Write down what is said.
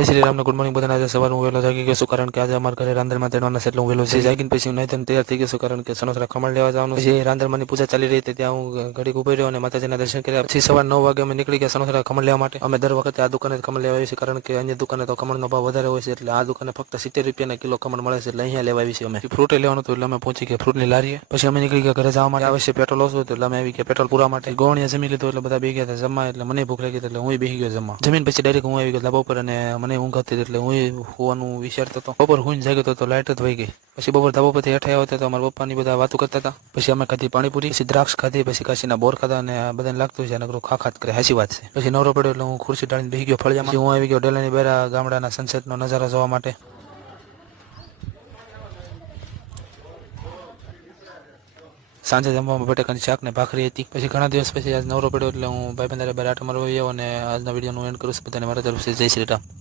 જય શ્રી રામને good morning બધાને. આજે સવારે હું વહેલો જાગી ગયો છું કારણ કે આજે અમારા ઘરે રાંદરમાં તેડવાના છે એટલે હું વહેલો જાગીને પછી નહીં તૈયાર થઈ ગયો છું કારણ કે સનોસરા ખમણ લેવા જવાનું છે. રાંદરમાંની પૂજા ચાલી રહી હતી ત્યાં હું ઘડીક ઉભો રહ્યો અને માતાજીના દર્શન કર્યા. પછી સવાર 9 વાગે અમે નીકળી ગયા સનોસરા ખમણ લેવા માટે. અમે દર વખતે આ દુકાને ખમણ લેવા આવીએ છીએ કારણ કે અન્ય દુકાને તો ખમણનો ભાવ વધારે હોય છે એટલે આ દુકાને ફક્ત 70 રૂપિયાના કિલો ખમણ મળે છે એટલે અહીંયા લેવા આવી છે. અમે ફ્રૂટ લેવાનું હતું એટલે અમે પહોંચી ગયા ફ્રૂટની લારીએ. પછી અમે નીકળી ગયા ઘરે જવા માટે. આવશ્ય પેટ્રોલ ઓછું હતું એટલે અમે આવી ગયા પેટ્રોલ પૂરા માટે. ગોવણિયા જમી લીધું એટલે બધા બેસી ગયા હતા જમવા. એટલે મને ભૂખ લાગી એટલે હું બેસી ગયો જમવા. જમીન પછી ડાયરેક્ટ હું આવી ગયો ધાબા ઉપર અને મને ઊંઘ હતી એટલે હું હોવાનું વિચારતો હતો. બપોર હુઈને જાગ્યો તો લાઇટ જ વહી ગઈ. પછી બપોર ધાબા પરથી હેઠ આવ્યો તો અમારા પપ્પાની બધા વાતો કરતા હતા. પછી અમે ખાધી પાણીપુરી, પછી દ્રાક્ષ ખાધી, પછી કાશીના બોર ખાધા અને બધાને લાગતું છે નકરું ખાખાત કરે. હાચી વાત છે. પછી નવરો પડ્યો એટલે હું ખુરશી ડાળીને બેસી ગયો ફળિયામાં. હું આવી ગયો ડેલાની બેરા ગામડાના સનસેટનો નજારો જોવા માટે. સાંજે જમવામાં બટાકાની શાક ને ભાખરી હતી. પછી ઘણા દિવસ પછી આજ નવરો પડ્યો એટલે હું ભાઈબંધારે બહાર આટો મારવા આવ્યો અને આજના વિડીયોનું એન્ડ કરું છું. બધાને મારા તરફથી જય શ્રી રામ.